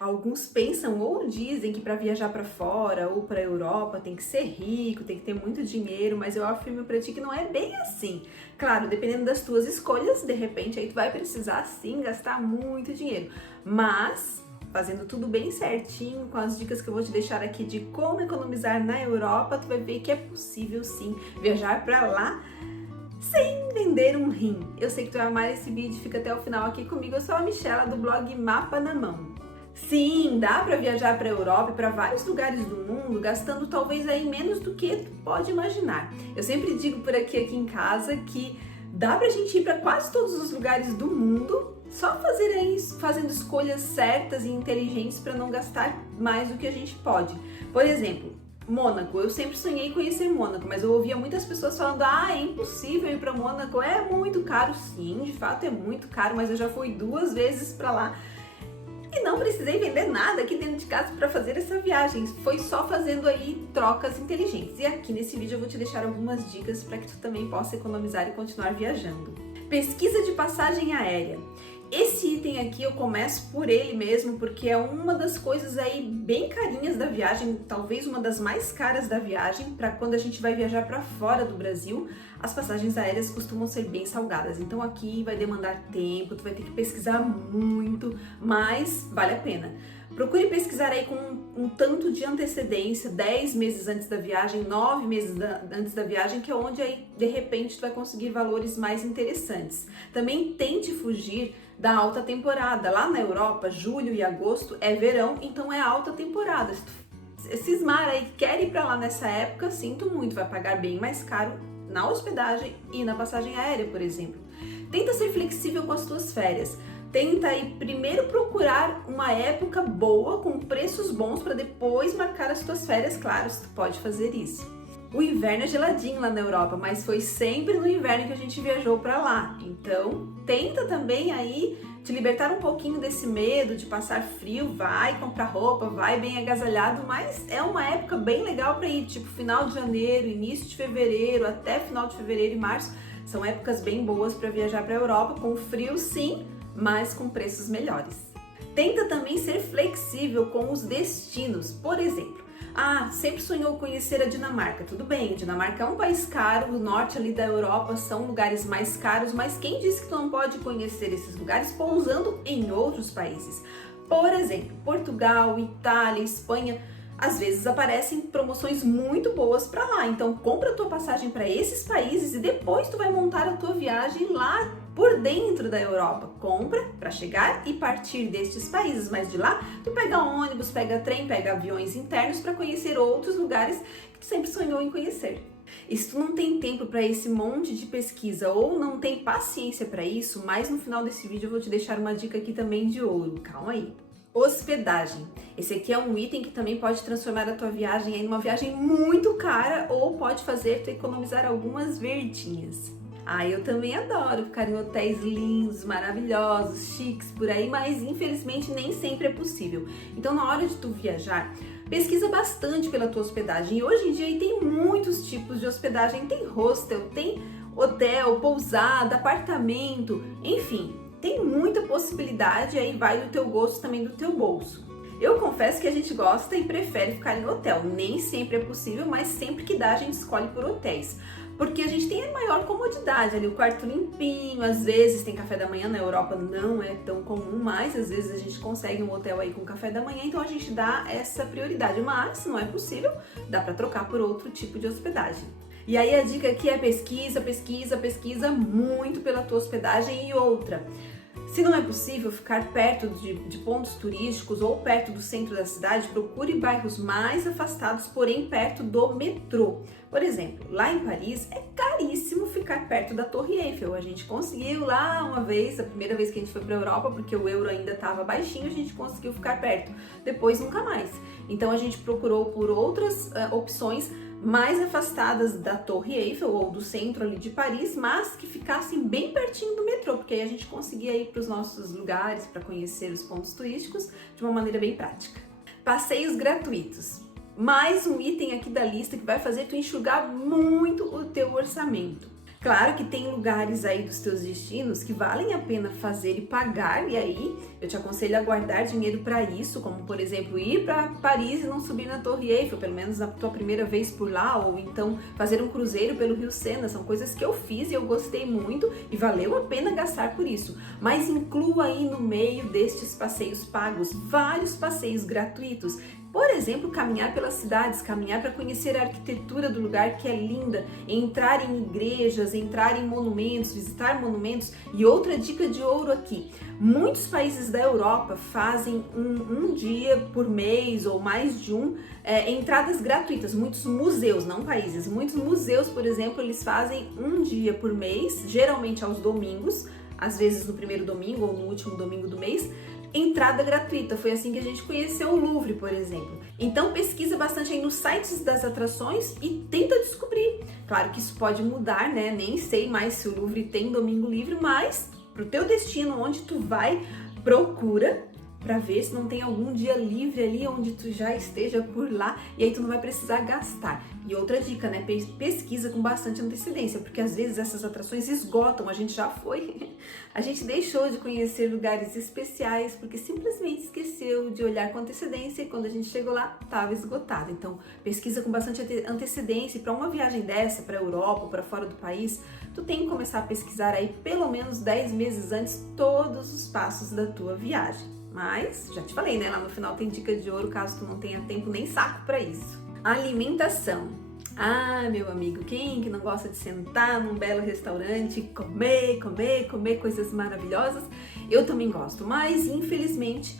Alguns pensam ou dizem que para viajar para fora ou para a Europa tem que ser rico, tem que ter muito dinheiro, mas eu afirmo para ti que não é bem assim. Claro, dependendo das tuas escolhas, de repente aí tu vai precisar sim gastar muito dinheiro, mas fazendo tudo bem certinho, com as dicas que eu vou te deixar aqui de como economizar na Europa, tu vai ver que é possível sim viajar para lá sem vender um rim. Eu sei que tu vai amar esse vídeo, fica até o final aqui comigo. Eu sou a Michela do blog Mapa na Mão. Sim, dá para viajar para a Europa e para vários lugares do mundo gastando talvez aí menos do que tu pode imaginar. Eu sempre digo por aqui em casa que dá pra gente ir para quase todos os lugares do mundo, só fazendo escolhas certas e inteligentes para não gastar mais do que a gente pode. Por exemplo, Mônaco, eu sempre sonhei em conhecer Mônaco, mas eu ouvia muitas pessoas falando: ah, é impossível ir para Mônaco, é muito caro. Sim, de fato é muito caro, mas eu já fui 2 vezes para lá e não precisei vender nada aqui dentro de casa para fazer essa viagem. Foi só fazendo aí trocas inteligentes. E aqui nesse vídeo eu vou te deixar algumas dicas para que tu também possa economizar e continuar viajando. Pesquisa de passagem aérea. Esse item aqui eu começo por ele mesmo, porque é uma das coisas aí bem carinhas da viagem, talvez uma das mais caras da viagem. Para quando a gente vai viajar para fora do Brasil, as passagens aéreas costumam ser bem salgadas. Então aqui vai demandar tempo, tu vai ter que pesquisar muito, mas vale a pena. Procure pesquisar aí com um tanto de antecedência, 10 meses antes da viagem, 9 meses antes da viagem, que é onde aí de repente tu vai conseguir valores mais interessantes. Também tente fugir da alta temporada. Lá na Europa, julho e agosto é verão, então é alta temporada. Se tu cismar aí, quer ir para lá nessa época, sinto muito, vai pagar bem mais caro na hospedagem e na passagem aérea, por exemplo. Tenta ser flexível com as tuas férias. Tenta aí primeiro procurar uma época boa, com preços bons, para depois marcar as tuas férias, claro, se tu pode fazer isso. O inverno é geladinho lá na Europa, mas foi sempre no inverno que a gente viajou para lá. Então, tenta também aí te libertar um pouquinho desse medo de passar frio, vai comprar roupa, vai bem agasalhado, mas é uma época bem legal para ir, tipo final de janeiro, início de fevereiro, até final de fevereiro e março. São épocas bem boas para viajar para a Europa, com frio sim, mas com preços melhores. Tenta também ser flexível com os destinos. Por exemplo, sempre sonhou conhecer a Dinamarca. Tudo bem, a Dinamarca é um país caro, o norte ali da Europa são lugares mais caros, mas quem disse que tu não pode conhecer esses lugares pousando em outros países? Por exemplo, Portugal, Itália, Espanha, às vezes aparecem promoções muito boas para lá. Então compra a tua passagem para esses países e depois tu vai montar a tua viagem lá por dentro da Europa. Compra para chegar e partir destes países, mas de lá tu pega ônibus, pega trem, pega aviões internos para conhecer outros lugares que tu sempre sonhou em conhecer. E se tu não tem tempo para esse monte de pesquisa ou não tem paciência para isso, mas no final desse vídeo eu vou te deixar uma dica aqui também de ouro. Calma aí. Hospedagem. Esse aqui é um item que também pode transformar a tua viagem em uma viagem muito cara ou pode fazer tu economizar algumas verdinhas. Eu também adoro ficar em hotéis lindos, maravilhosos, chiques por aí, mas infelizmente nem sempre é possível. Então na hora de tu viajar, pesquisa bastante pela tua hospedagem. E hoje em dia aí tem muitos tipos de hospedagem, tem hostel, tem hotel, pousada, apartamento, enfim. Tem muita possibilidade, aí vai do teu gosto também, do teu bolso. Eu confesso que a gente gosta e prefere ficar em hotel. Nem sempre é possível, mas sempre que dá a gente escolhe por hotéis. Porque a gente tem a maior comodidade ali, o quarto limpinho, às vezes tem café da manhã, na Europa não é tão comum, mas às vezes a gente consegue um hotel aí com café da manhã, então a gente dá essa prioridade. Mas se não é possível, dá para trocar por outro tipo de hospedagem. E aí a dica aqui é pesquisa muito pela tua hospedagem. E outra, se não é possível ficar perto de pontos turísticos ou perto do centro da cidade, procure bairros mais afastados, porém perto do metrô. Por exemplo, lá em Paris é caríssimo ficar perto da Torre Eiffel. A gente conseguiu lá uma vez, a primeira vez que a gente foi para a Europa, porque o euro ainda estava baixinho, a gente conseguiu ficar perto. Depois nunca mais. Então a gente procurou por outras opções mais afastadas da Torre Eiffel ou do centro ali de Paris, mas que ficassem bem pertinho do metrô, porque aí a gente conseguia ir para os nossos lugares para conhecer os pontos turísticos de uma maneira bem prática. Passeios gratuitos. Mais um item aqui da lista que vai fazer tu enxugar muito o teu orçamento. Claro que tem lugares aí dos teus destinos que valem a pena fazer e pagar, e aí eu te aconselho a guardar dinheiro para isso, como por exemplo ir para Paris e não subir na Torre Eiffel, pelo menos na tua primeira vez por lá, ou então fazer um cruzeiro pelo Rio Sena. São coisas que eu fiz e eu gostei muito e valeu a pena gastar por isso. Mas inclua aí no meio destes passeios pagos vários passeios gratuitos. Por exemplo, caminhar pelas cidades, caminhar para conhecer a arquitetura do lugar, que é linda, entrar em igrejas, entrar em monumentos, visitar monumentos. E outra dica de ouro aqui, muitos países da Europa fazem um dia por mês ou mais de entradas gratuitas. Muitos museus, não países, muitos museus, por exemplo, eles fazem um dia por mês, geralmente aos domingos, às vezes no primeiro domingo ou no último domingo do mês, entrada gratuita. Foi assim que a gente conheceu o Louvre, por exemplo. Então pesquisa bastante aí nos sites das atrações e tenta descobrir. Claro que isso pode mudar, né? Nem sei mais se o Louvre tem domingo livre, mas pro teu destino, onde tu vai, procura para ver se não tem algum dia livre ali onde tu já esteja por lá, e aí tu não vai precisar gastar. E outra dica, né? Pesquisa com bastante antecedência, porque às vezes essas atrações esgotam. A gente já foi, a gente deixou de conhecer lugares especiais porque simplesmente esqueceu de olhar com antecedência, e quando a gente chegou lá, estava esgotado. Então pesquisa com bastante antecedência, e para uma viagem dessa, para a Europa ou para fora do país, tu tem que começar a pesquisar aí pelo menos 10 meses antes todos os passos da tua viagem. Mas, já te falei, né? Lá no final tem dica de ouro, caso tu não tenha tempo nem saco para isso. Alimentação. Ah, meu amigo, quem que não gosta de sentar num belo restaurante, comer coisas maravilhosas? Eu também gosto, mas infelizmente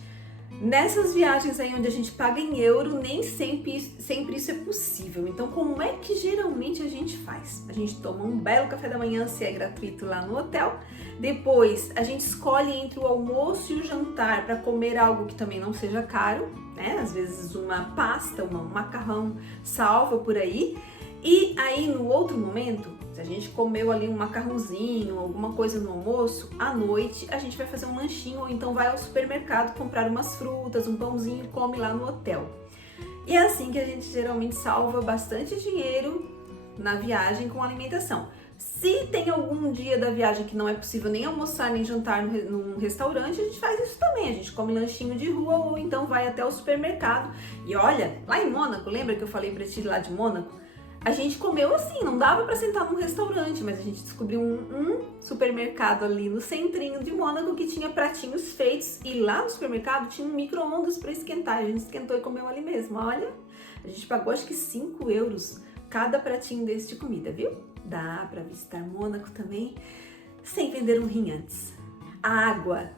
nessas viagens aí onde a gente paga em euro, nem sempre isso é possível. Então, como é que geralmente a gente faz? A gente toma um belo café da manhã, se é gratuito, lá no hotel. Depois, a gente escolhe entre o almoço e o jantar para comer algo que também não seja caro, né? Às vezes uma pasta, um macarrão salva por aí. E aí, no outro momento, se a gente comeu ali um macarrãozinho, alguma coisa no almoço, à noite a gente vai fazer um lanchinho, ou então vai ao supermercado comprar umas frutas, um pãozinho e come lá no hotel. E é assim que a gente geralmente salva bastante dinheiro na viagem com alimentação. Se tem algum dia da viagem que não é possível nem almoçar nem jantar num restaurante, a gente faz isso também. A gente come lanchinho de rua ou então vai até o supermercado. E olha, lá em Mônaco, lembra que eu falei pra ti lá de Mônaco? A gente comeu assim, não dava para sentar num restaurante, mas a gente descobriu um supermercado ali no centrinho de Mônaco que tinha pratinhos feitos, e lá no supermercado tinha um micro-ondas para esquentar. A gente esquentou e comeu ali mesmo. Olha, a gente pagou acho que 5 euros cada pratinho desse de comida, viu? Dá para visitar Mônaco também sem vender um rim antes. A água.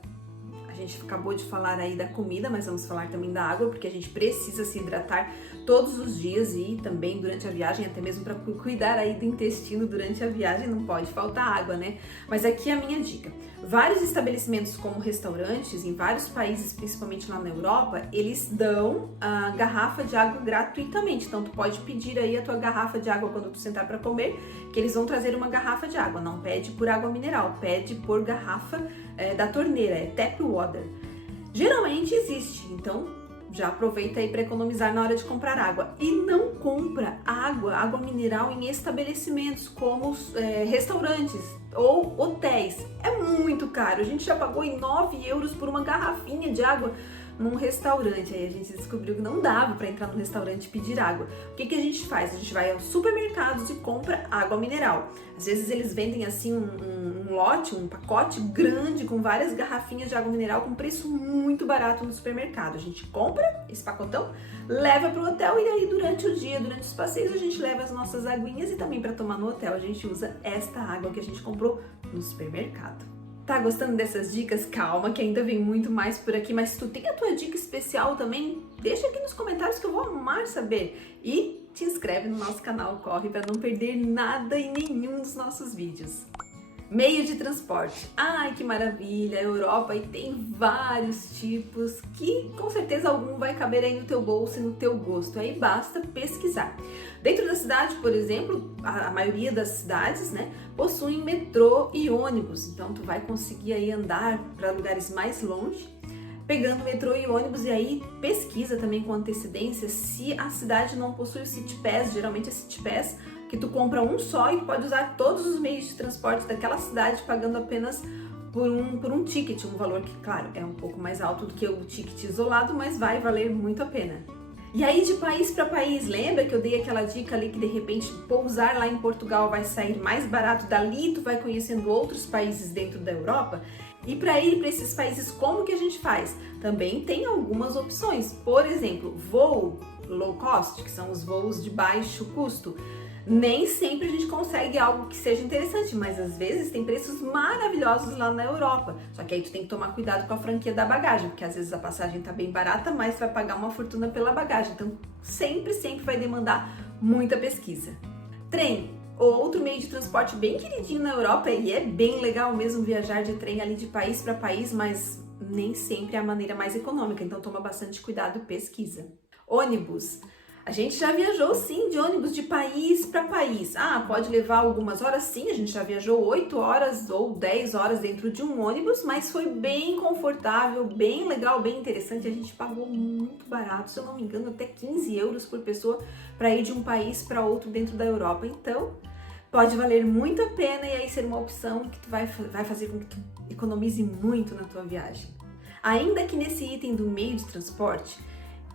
A gente acabou de falar aí da comida, mas vamos falar também da água, porque a gente precisa se hidratar todos os dias e também durante a viagem, até mesmo para cuidar aí do intestino durante a viagem, não pode faltar água, né? Mas aqui é a minha dica. Vários estabelecimentos como restaurantes em vários países, principalmente lá na Europa, eles dão a garrafa de água gratuitamente. Então tu pode pedir aí a tua garrafa de água quando tu sentar para comer, que eles vão trazer uma garrafa de água. Não pede por água mineral, pede por garrafa da torneira, é tap water. Geralmente existe, então já aproveita aí para economizar na hora de comprar água. E não compra água mineral em estabelecimentos como restaurantes ou hotéis. É muito caro. A gente já pagou em 9 euros por uma garrafinha de água num restaurante. Aí a gente descobriu que não dava para entrar no restaurante e pedir água. O que a gente faz? A gente vai aos supermercados e compra água mineral. Às vezes eles vendem assim um lote, um pacote grande com várias garrafinhas de água mineral com preço muito barato no supermercado. A gente compra esse pacotão, leva para o hotel, e aí durante o dia, durante os passeios, a gente leva as nossas aguinhas, e também para tomar no hotel a gente usa esta água que a gente comprou no supermercado. Tá gostando dessas dicas? Calma, que ainda vem muito mais por aqui, mas se tu tem a tua dica especial também, deixa aqui nos comentários que eu vou amar saber. E te inscreve no nosso canal, corre para não perder nada em nenhum dos nossos vídeos. Meio de transporte. Ai, que maravilha! A Europa aí tem vários tipos que com certeza algum vai caber aí no teu bolso e no teu gosto. Aí basta pesquisar. Dentro da cidade, por exemplo, a maioria das cidades, né, possuem metrô e ônibus. Então tu vai conseguir aí andar para lugares mais longe, pegando metrô e ônibus. E aí pesquisa também com antecedência se a cidade não possui o City Pass. Geralmente é City Pass que tu compra um só e pode usar todos os meios de transporte daquela cidade pagando apenas por um ticket, um valor que, claro, é um pouco mais alto do que o ticket isolado, mas vai valer muito a pena. E aí, de país para país, lembra que eu dei aquela dica ali que de repente pousar lá em Portugal vai sair mais barato, dali tu vai conhecendo outros países dentro da Europa? E para ir para esses países, como que a gente faz? Também tem algumas opções, por exemplo, voo low cost, que são os voos de baixo custo. Nem sempre a gente consegue algo que seja interessante, mas às vezes tem preços maravilhosos lá na Europa. Só que aí tu tem que tomar cuidado com a franquia da bagagem, porque às vezes a passagem tá bem barata, mas tu vai pagar uma fortuna pela bagagem. Então sempre vai demandar muita pesquisa. Trem, outro meio de transporte bem queridinho na Europa, e é bem legal mesmo viajar de trem ali de país para país, mas nem sempre é a maneira mais econômica, então toma bastante cuidado e pesquisa. Ônibus. A gente já viajou sim de ônibus de país para país. Pode levar algumas horas sim, a gente já viajou 8 horas ou 10 horas dentro de um ônibus, mas foi bem confortável, bem legal, bem interessante. A gente pagou muito barato, se eu não me engano, até 15 euros por pessoa para ir de um país para outro dentro da Europa. Então, pode valer muito a pena e aí ser uma opção que tu vai fazer com que tu economize muito na tua viagem. Ainda que nesse item do meio de transporte,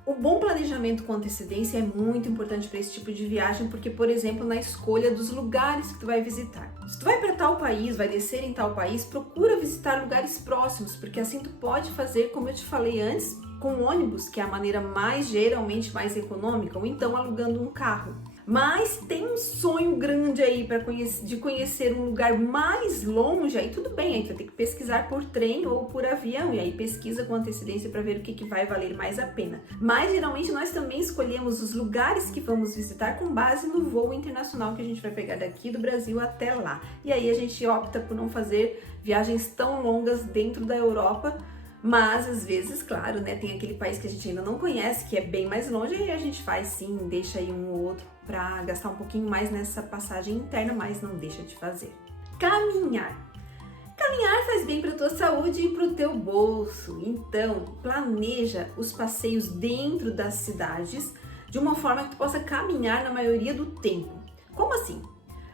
o bom planejamento com antecedência é muito importante para esse tipo de viagem, porque, por exemplo, na escolha dos lugares que tu vai visitar. Se tu vai para tal país, vai descer em tal país, procura visitar lugares próximos, porque assim tu pode fazer, como eu te falei antes, com ônibus, que é a maneira geralmente mais econômica, ou então alugando um carro. Mas tem um sonho grande aí de conhecer um lugar mais longe, aí tudo bem, aí tu vai ter que pesquisar por trem ou por avião, e aí pesquisa com antecedência para ver o que vai valer mais a pena. Mas geralmente nós também escolhemos os lugares que vamos visitar com base no voo internacional que a gente vai pegar daqui do Brasil até lá. E aí a gente opta por não fazer viagens tão longas dentro da Europa, mas às vezes, claro, né, tem aquele país que a gente ainda não conhece, que é bem mais longe, e a gente faz sim, deixa aí um ou outro para gastar um pouquinho mais nessa passagem interna, mas não deixa de fazer. Caminhar. Caminhar faz bem para tua saúde e para o teu bolso. Então, planeja os passeios dentro das cidades de uma forma que tu possa caminhar na maioria do tempo. Como assim?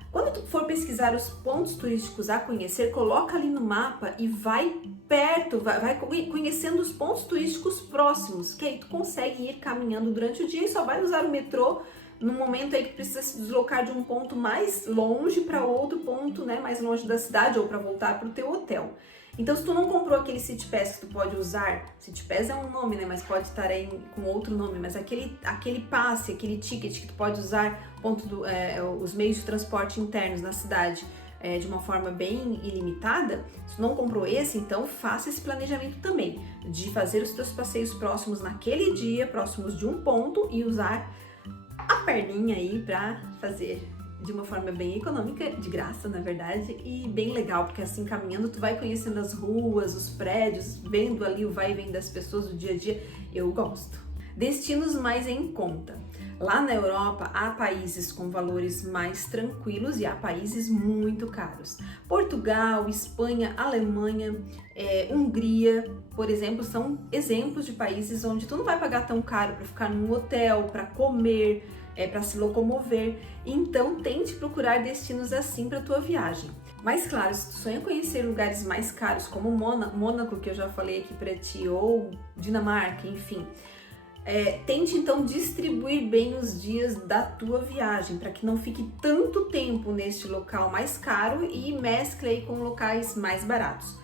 Quando tu for pesquisar os pontos turísticos a conhecer, coloca ali no mapa e vai perto, vai conhecendo os pontos turísticos próximos, que aí tu consegue ir caminhando durante o dia e só vai usar o metrô no momento aí que precisa se deslocar de um ponto mais longe para outro ponto, né, mais longe da cidade, ou para voltar para o teu hotel. Então, se tu não comprou aquele City Pass que tu pode usar, City Pass é um nome, né, mas pode estar aí com outro nome, mas aquele passe, aquele ticket que tu pode usar os meios de transporte internos na cidade de uma forma bem ilimitada, se tu não comprou esse, então faça esse planejamento também, de fazer os teus passeios próximos naquele dia, próximos de um ponto, e usar a perninha aí para fazer de uma forma bem econômica, de graça, na verdade, e bem legal, porque assim, caminhando, tu vai conhecendo as ruas, os prédios, vendo ali o vai e vem das pessoas do dia a dia. Eu gosto. Destinos mais em conta. Lá na Europa, há países com valores mais tranquilos e há países muito caros. Portugal, Espanha, Alemanha, Hungria, por exemplo, são exemplos de países onde tu não vai pagar tão caro para ficar num hotel, para comer, para se locomover. Então, tente procurar destinos assim para tua viagem. Mas claro, se tu sonha conhecer lugares mais caros como Mônaco, que eu já falei aqui para ti, ou Dinamarca, enfim, tente então distribuir bem os dias da tua viagem, para que não fique tanto tempo neste local mais caro e mescle aí com locais mais baratos.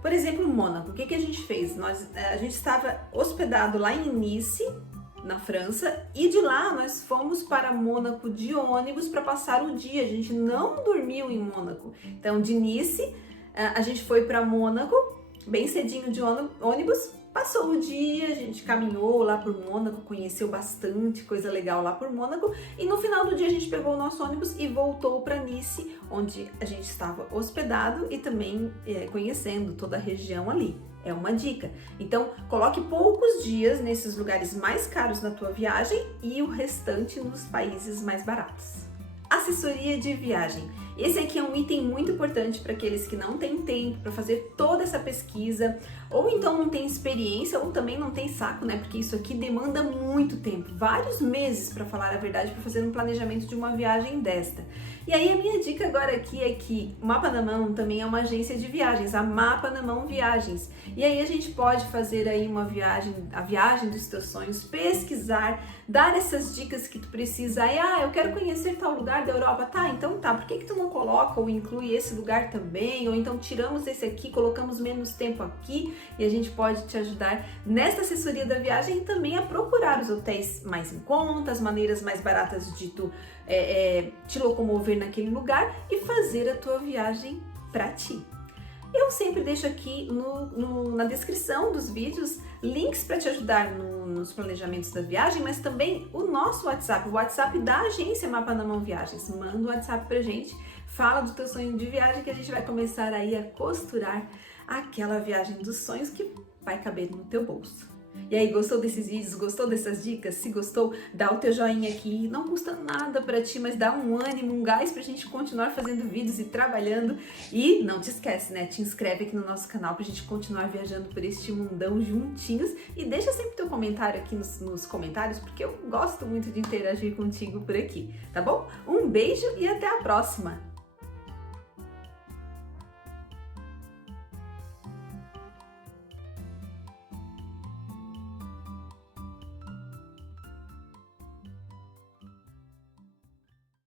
Por exemplo, Mônaco, o que a gente fez? A gente estava hospedado lá em Nice, na França, e de lá nós fomos para Mônaco de ônibus para passar o dia. A gente não dormiu em Mônaco. Então, de Nice, a gente foi para Mônaco, bem cedinho de ônibus, passou o dia, a gente caminhou lá por Mônaco, conheceu bastante coisa legal lá por Mônaco, e no final do dia a gente pegou o nosso ônibus e voltou para Nice, onde a gente estava hospedado e também conhecendo toda a região ali. É uma dica. Então, coloque poucos dias nesses lugares mais caros na tua viagem e o restante nos países mais baratos. Assessoria de viagem. Esse aqui é um item muito importante para aqueles que não têm tempo para fazer toda essa pesquisa, ou então não tem experiência, ou também não tem saco, né? Porque isso aqui demanda muito tempo, vários meses para falar a verdade, para fazer um planejamento de uma viagem desta. E aí a minha dica agora aqui é que o Mapa na Mão também é uma agência de viagens, a Mapa na Mão Viagens. E aí a gente pode fazer aí uma viagem, a viagem dos teus sonhos, pesquisar, dar essas dicas que tu precisa. Aí, eu quero conhecer tal lugar da Europa. Tá, então tá, por que que tu não coloca ou inclui esse lugar também? Ou então tiramos esse aqui, colocamos menos tempo aqui e a gente pode te ajudar nesta assessoria da viagem e também a procurar os hotéis mais em conta, as maneiras mais baratas de tu te locomover naquele lugar e fazer a tua viagem para ti. Eu sempre deixo aqui na descrição dos vídeos links para te ajudar nos planejamentos da viagem, mas também o nosso WhatsApp, o WhatsApp da agência Mapa na Mão Viagens. Manda um WhatsApp pra gente, fala do teu sonho de viagem que a gente vai começar aí a costurar aquela viagem dos sonhos que vai caber no teu bolso. E aí, gostou desses vídeos? Gostou dessas dicas? Se gostou, dá o teu joinha aqui, não custa nada pra ti, mas dá um ânimo, um gás pra gente continuar fazendo vídeos e trabalhando. E não te esquece, né? Te inscreve aqui no nosso canal pra gente continuar viajando por este mundão juntinhos. E deixa sempre teu comentário aqui nos comentários, porque eu gosto muito de interagir contigo por aqui, tá bom? Um beijo e até a próxima!